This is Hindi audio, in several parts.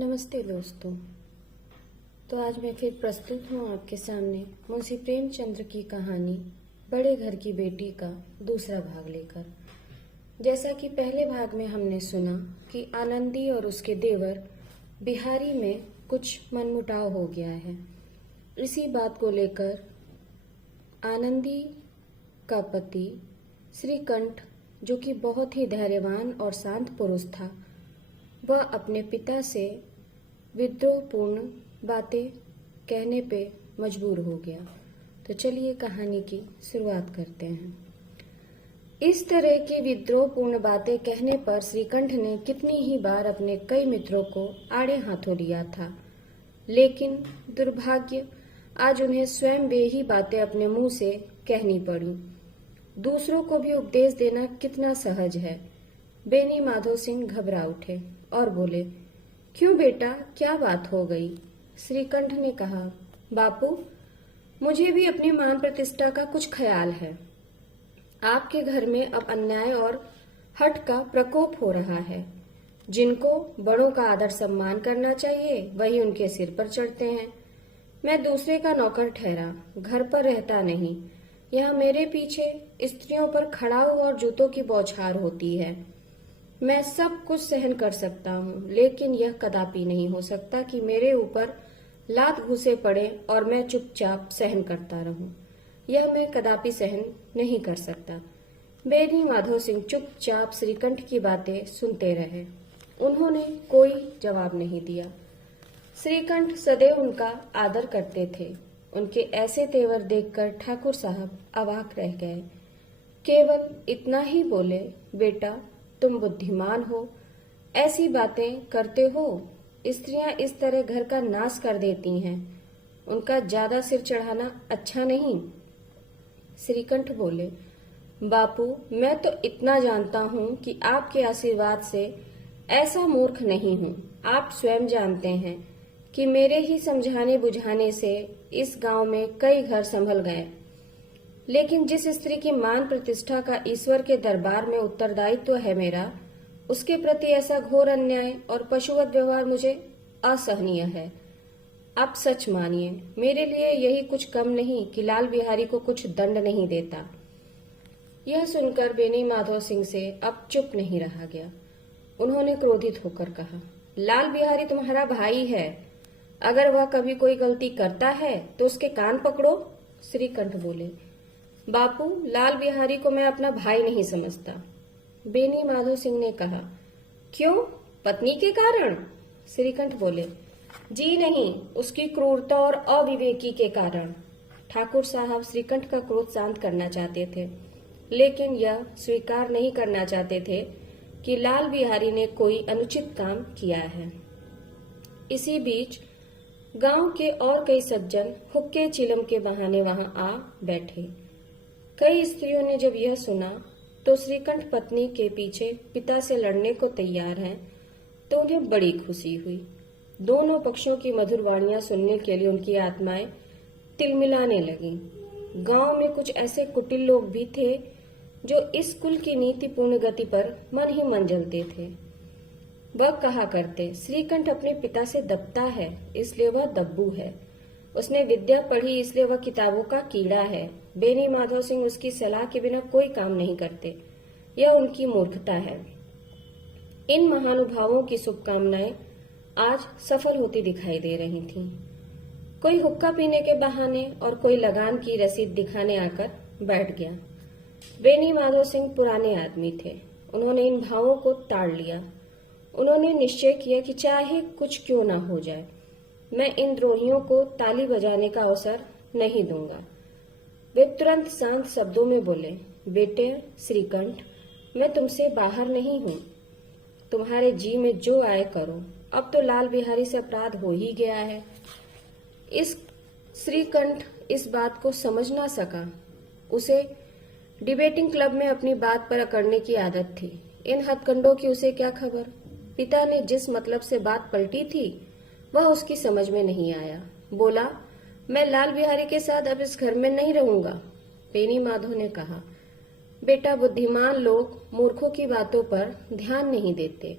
नमस्ते दोस्तों। तो आज मैं फिर प्रस्तुत हूँ आपके सामने मुंशी प्रेमचंद्र की कहानी बड़े घर की बेटी का दूसरा भाग लेकर। जैसा कि पहले भाग में हमने सुना कि आनंदी और उसके देवर बिहारी में कुछ मनमुटाव हो गया है। इसी बात को लेकर आनंदी का पति श्रीकंठ, जो कि बहुत ही धैर्यवान और शांत पुरुष था, वह अपने पिता से विद्रोहपूर्ण बातें कहने पे मजबूर हो गया। तो चलिए कहानी की शुरुआत करते हैं। इस तरह की विद्रोहपूर्ण बातें कहने पर श्रीकंठ ने कितनी ही बार अपने कई मित्रों को आड़े हाथों लिया था, लेकिन दुर्भाग्य आज उन्हें स्वयं वे ही बातें अपने मुंह से कहनी पड़ी। दूसरों को भी उपदेश देना कितना सहज है। बेनी माधो सिंह घबरा उठे और बोले, क्यों बेटा, क्या बात हो गई? श्रीकंठ ने कहा, बापू, मुझे भी अपनी मान प्रतिष्ठा का कुछ ख्याल है। आपके घर में अब अन्याय और हठ का प्रकोप हो रहा है। जिनको बड़ों का आदर सम्मान करना चाहिए वही उनके सिर पर चढ़ते हैं। मैं दूसरे का नौकर ठहरा, घर पर रहता नहीं। यहाँ मेरे पीछे स्त्रियों पर खड़ाऊ और जूतों की बौछार होती है। मैं सब कुछ सहन कर सकता हूँ, लेकिन यह कदापि नहीं हो सकता कि मेरे ऊपर लात घुसे पड़े और मैं चुपचाप सहन करता रहूं। यह मैं कदापि सहन नहीं कर सकता। बेनी माधो सिंह चुपचाप श्रीकंठ की बातें सुनते रहे। उन्होंने कोई जवाब नहीं दिया। श्रीकंठ सदैव उनका आदर करते थे। उनके ऐसे तेवर देखकर ठाकुर साहब अवाक रह गए। केवल इतना ही बोले, बेटा, तुम बुद्धिमान हो, ऐसी बातें करते हो। स्त्रियां इस तरह घर का नाश कर देती हैं। उनका ज्यादा सिर चढ़ाना अच्छा नहीं। श्रीकंठ बोले, बापू, मैं तो इतना जानता हूँ कि आपके आशीर्वाद से ऐसा मूर्ख नहीं हूँ। आप स्वयं जानते हैं कि मेरे ही समझाने बुझाने से इस गांव में कई घर संभल गए। लेकिन जिस स्त्री की मान प्रतिष्ठा का ईश्वर के दरबार में उत्तरदायित्व है मेरा, उसके प्रति ऐसा घोर अन्याय और पशुवत व्यवहार मुझे असहनीय है। आप सच मानिए, मेरे लिए यही कुछ कम नहीं कि लाल बिहारी को कुछ दंड नहीं देता। यह सुनकर बेनी माधव सिंह से अब चुप नहीं रहा गया। उन्होंने क्रोधित होकर कहा, लाल बिहारी तुम्हारा भाई है। अगर वह कभी कोई गलती करता है तो उसके कान पकड़ो। श्रीकंठ बोले, बापू, लाल बिहारी को मैं अपना भाई नहीं समझता। बेनी माधो सिंह ने कहा, क्यों, पत्नी के कारण? श्रीकंठ बोले, जी नहीं, उसकी क्रूरता और अविवेकी के कारण। ठाकुर साहब श्रीकंठ का क्रोध शांत करना चाहते थे, लेकिन यह स्वीकार नहीं करना चाहते थे कि लाल बिहारी ने कोई अनुचित काम किया है। इसी बीच गांव के और कई सज्जन हुक्के चिलम के बहाने वहां आ बैठे। कई स्त्रियों ने जब यह सुना तो श्रीकंठ पत्नी के पीछे पिता से लड़ने को तैयार हैं, तो उन्हें बड़ी खुशी हुई। दोनों पक्षों की मधुर वाणियां सुनने के लिए उनकी आत्माएं तिलमिलाने लगीं। गांव में कुछ ऐसे कुटिल लोग भी थे जो इस कुल की नीतिपूर्ण गति पर मन ही मन जलते थे। वह कहा करते, श्रीकंठ अपने पिता से दबता है, इसलिए वह दब्बू है। उसने विद्या पढ़ी, इसलिए वह किताबों का कीड़ा है। बेनी माधव सिंह उसकी सलाह के बिना कोई काम नहीं करते। यह उनकी मूर्खता है। इन महानुभावों की शुभकामनाएं आज सफल होती दिखाई दे रही थीं। कोई हुक्का पीने के बहाने और कोई लगान की रसीद दिखाने आकर बैठ गया। बेनी माधव सिंह पुराने आदमी थे। उन्होंने इन भावों को ताड़ लिया। उन्होंने निश्चय किया कि चाहे कुछ क्यों ना हो जाए, मैं इन द्रोहियों को ताली बजाने का अवसर नहीं दूंगा। वे तुरंत शांत शब्दों में बोले, बेटे श्रीकंठ, मैं तुमसे बाहर नहीं हूँ। तुम्हारे जी में जो आए करो। अब तो लाल बिहारी से अपराध हो ही गया है। इस श्रीकंठ इस बात को समझ ना सका। उसे डिबेटिंग क्लब में अपनी बात पर अकड़ने की आदत थी। इन हथकंडों की उसे क्या खबर। पिता ने जिस मतलब से बात पलटी थी वह उसकी समझ में नहीं आया। बोला, मैं लाल बिहारी के साथ अब इस घर में नहीं रहूंगा। बेनी माधव ने कहा, बेटा, बुद्धिमान लोग मूर्खों की बातों पर ध्यान नहीं देते।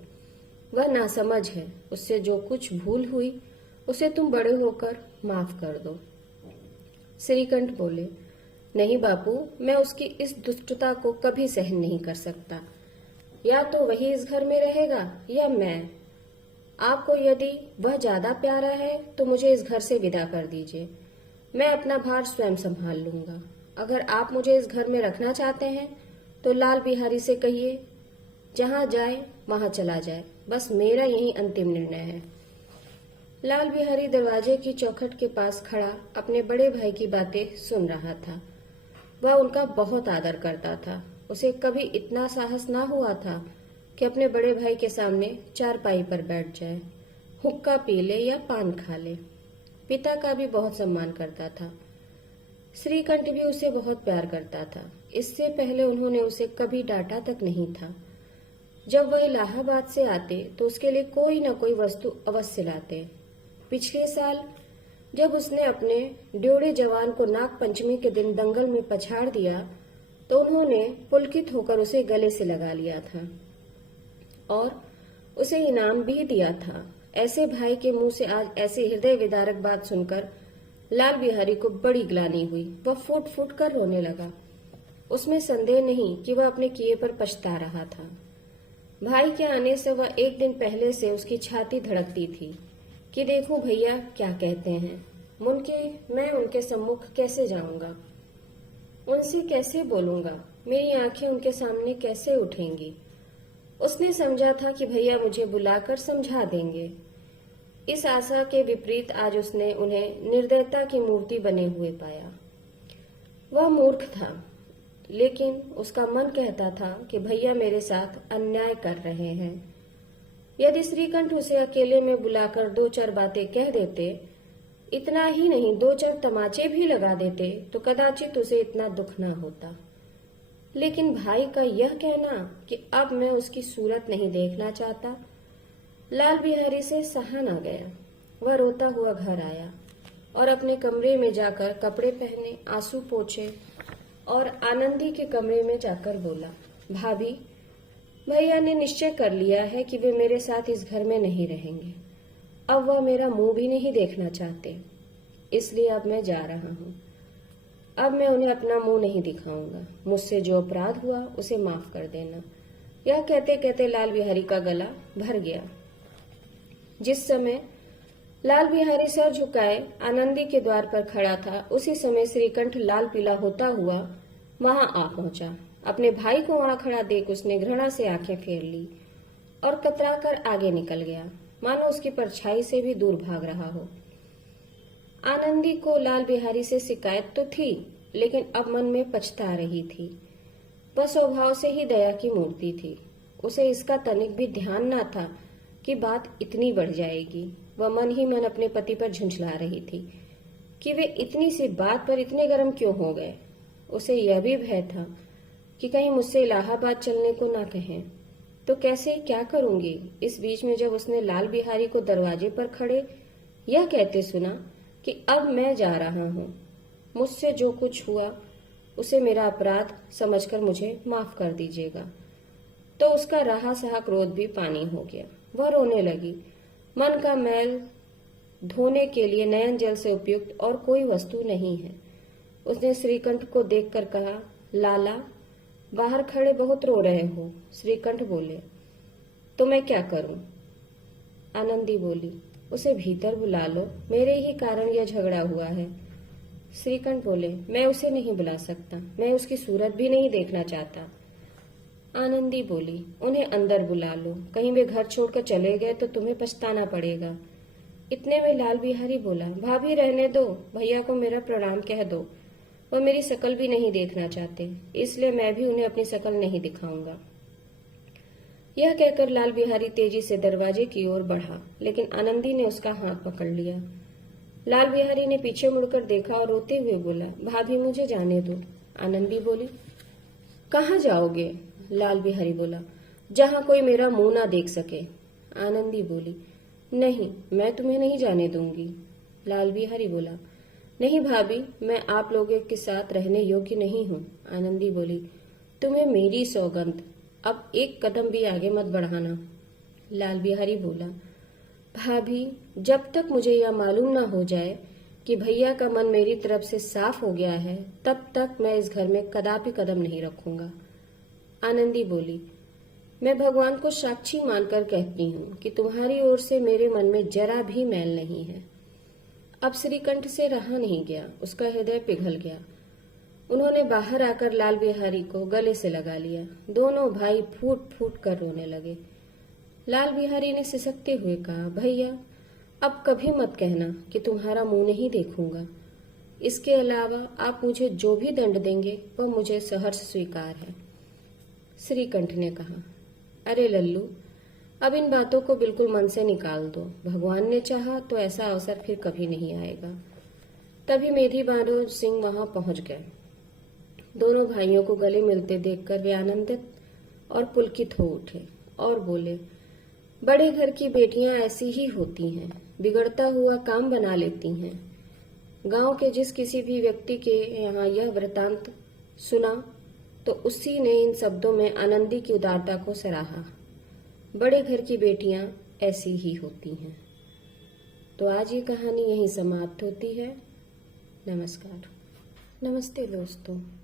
वह नासमझ है। उससे जो कुछ भूल हुई उसे तुम बड़े होकर माफ कर दो। श्रीकंठ बोले, नहीं बापू, मैं उसकी इस दुष्टता को कभी सहन नहीं कर सकता। या तो वही इस घर में रहेगा या मैं। आपको यदि वह ज्यादा प्यारा है तो मुझे इस घर से विदा कर दीजिए। मैं अपना भार स्वयं संभाल लूंगा। अगर आप मुझे इस घर में रखना चाहते हैं तो लाल बिहारी से कहिए जहां जाए वहां चला जाए। बस मेरा यही अंतिम निर्णय है। लाल बिहारी दरवाजे की चौखट के पास खड़ा अपने बड़े भाई की बातें सुन रहा था। वह उनका बहुत आदर करता था। उसे कभी इतना साहस ना हुआ था कि अपने बड़े भाई के सामने चारपाई पर बैठ जाए, हुक्का पी ले या पान खा ले। पिता का भी बहुत सम्मान करता था। श्रीकंठ भी उसे बहुत प्यार करता था। इससे पहले उन्होंने उसे कभी डांटा तक नहीं था। जब वह इलाहाबाद से आते तो उसके लिए कोई न कोई वस्तु अवश्य लाते। पिछले साल जब उसने अपने ड्योढ़े जवान को नाग पंचमी के दिन दंगल में पछाड़ दिया तो उन्होंने पुलकित होकर उसे गले से लगा लिया था और उसे इनाम भी दिया था। ऐसे भाई के मुंह से आज ऐसी हृदय विदारक बात सुनकर लाल बिहारी को बड़ी ग्लानि हुई। वह फूट फूट कर रोने लगा। उसमें संदेह नहीं कि वह अपने किए पर पछता रहा था। भाई के आने से वह एक दिन पहले से उसकी छाती धड़कती थी कि देखूं भैया क्या कहते हैं। मैं उनके सम्मुख कैसे जाऊंगा, उनसे कैसे बोलूंगा, मेरी आंखें उनके सामने कैसे उठेंगी। उसने समझा था कि भैया मुझे बुलाकर समझा देंगे। इस आशा के विपरीत आज उसने उन्हें निर्दयता की मूर्ति बने हुए पाया। वह मूर्ख था, लेकिन उसका मन कहता था कि भैया मेरे साथ अन्याय कर रहे हैं। यदि श्रीकंठ उसे अकेले में बुलाकर दो चार बातें कह देते, इतना ही नहीं दो चार तमाचे भी लगा देते तो कदाचित उसे इतना दुख न होता। लेकिन भाई का यह कहना कि अब मैं उसकी सूरत नहीं देखना चाहता, लाल बिहारी से सहा न गया। वह रोता हुआ घर आया और अपने कमरे में जाकर कपड़े पहने, आंसू पोंछे और आनंदी के कमरे में जाकर बोला, भाभी, भैया ने निश्चय कर लिया है कि वे मेरे साथ इस घर में नहीं रहेंगे। अब वह मेरा मुंह भी नहीं देखना चाहते, इसलिए अब मैं जा रहा हूँ। अब मैं उन्हें अपना मुंह नहीं दिखाऊंगा। मुझसे जो अपराध हुआ उसे माफ कर देना। यह कहते कहते लाल बिहारी का गला भर गया। जिस समय लाल बिहारी सर झुकाए आनंदी के द्वार पर खड़ा था, उसी समय श्रीकंठ लाल पीला होता हुआ वहां आ पहुंचा। अपने भाई को वहां खड़ा देख उसने घृणा से आंखें फेर ली और कतराकर आगे निकल गया, मानो उसकी परछाई से भी दूर भाग रहा हो। आनंदी को लाल बिहारी से शिकायत तो थी, लेकिन अब मन में पछता रही थी। वह स्वभाव से ही दया की मूर्ति थी। उसे इसका तनिक भी ध्यान न था कि बात इतनी बढ़ जाएगी। वह मन ही मन अपने पति पर झुंझला रही थी कि वे इतनी सी बात पर इतने गर्म क्यों हो गए। उसे यह भी भय था कि कहीं मुझसे इलाहाबाद चलने को ना कहें, तो कैसे क्या करूंगी। इस बीच में जब उसने लाल बिहारी को दरवाजे पर खड़े यह कहते सुना कि अब मैं जा रहा हूँ, मुझसे जो कुछ हुआ उसे मेरा अपराध समझकर मुझे माफ कर दीजिएगा, तो उसका रहा सहा क्रोध भी पानी हो गया। वह रोने लगी। मन का मैल धोने के लिए नयन जल से उपयुक्त और कोई वस्तु नहीं है। उसने श्रीकंठ को देखकर कहा, लाला, बाहर खड़े बहुत रो रहे हो। श्रीकंठ बोले, तो मैं क्या करूं? आनंदी बोली, उसे भीतर बुला लो, मेरे ही कारण यह झगड़ा हुआ है। श्रीकंठ बोले, मैं उसे नहीं बुला सकता, मैं उसकी सूरत भी नहीं देखना चाहता। आनंदी बोली, उन्हें अंदर बुला लो, कहीं वे घर छोड़कर चले गए तो तुम्हें पछताना पड़ेगा। इतने में लाल बिहारी बोला, भाभी रहने दो, भैया को मेरा प्रणाम कह दो, वह मेरी शकल भी नहीं देखना चाहते, इसलिए मैं भी उन्हें अपनी शकल नहीं दिखाऊंगा। यह कहकर लाल बिहारी तेजी से दरवाजे की ओर बढ़ा, लेकिन आनंदी ने उसका हाथ पकड़ लिया। लाल बिहारी ने पीछे मुड़कर देखा और रोते हुए बोला, भाभी मुझे जाने दो। आनंदी बोली, कहाँ जाओगे? लाल बिहारी बोला, जहाँ कोई मेरा मुंह ना देख सके। आनंदी बोली, नहीं, मैं तुम्हें नहीं जाने दूंगी। लाल बिहारी बोला, नहीं भाभी, मैं आप लोगों के साथ रहने योग्य नहीं हूँ। आनंदी बोली, तुम्हें मेरी सौगंध, अब एक कदम भी आगे मत बढ़ाना। लाल बिहारी बोला, भाभी, जब तक मुझे यह मालूम न हो जाए कि भैया का मन मेरी तरफ से साफ हो गया है, तब तक मैं इस घर में कदापि कदम नहीं रखूंगा। आनंदी बोली, मैं भगवान को साक्षी मानकर कहती हूँ कि तुम्हारी ओर से मेरे मन में जरा भी मैल नहीं है। अब श्रीकंठ से रहा नहीं गया, उसका हृदय पिघल गया। उन्होंने बाहर आकर लाल बिहारी को गले से लगा लिया। दोनों भाई फूट फूट कर रोने लगे। लाल बिहारी ने सिसकते हुए कहा, भैया, अब कभी मत कहना कि तुम्हारा मुंह नहीं देखूंगा। इसके अलावा आप मुझे जो भी दंड देंगे वह मुझे सहर्ष स्वीकार है। श्रीकंठ ने कहा, अरे लल्लू, अब इन बातों को बिल्कुल मन से निकाल दो। भगवान ने चाहा तो ऐसा अवसर फिर कभी नहीं आएगा। तभी मेधी बांधो सिंह वहां पहुंच गए। दोनों भाइयों को गले मिलते देखकर वे आनंदित और पुलकित हो उठे और बोले, बड़े घर की बेटियां ऐसी ही होती हैं, बिगड़ता हुआ काम बना लेती हैं। गांव के जिस किसी भी व्यक्ति के यहाँ यह वृतांत सुना तो उसी ने इन शब्दों में आनंदी की उदारता को सराहा। बड़े घर की बेटियां ऐसी ही होती हैं। तो आज ये कहानी यहीं समाप्त होती है। नमस्कार। नमस्ते दोस्तों।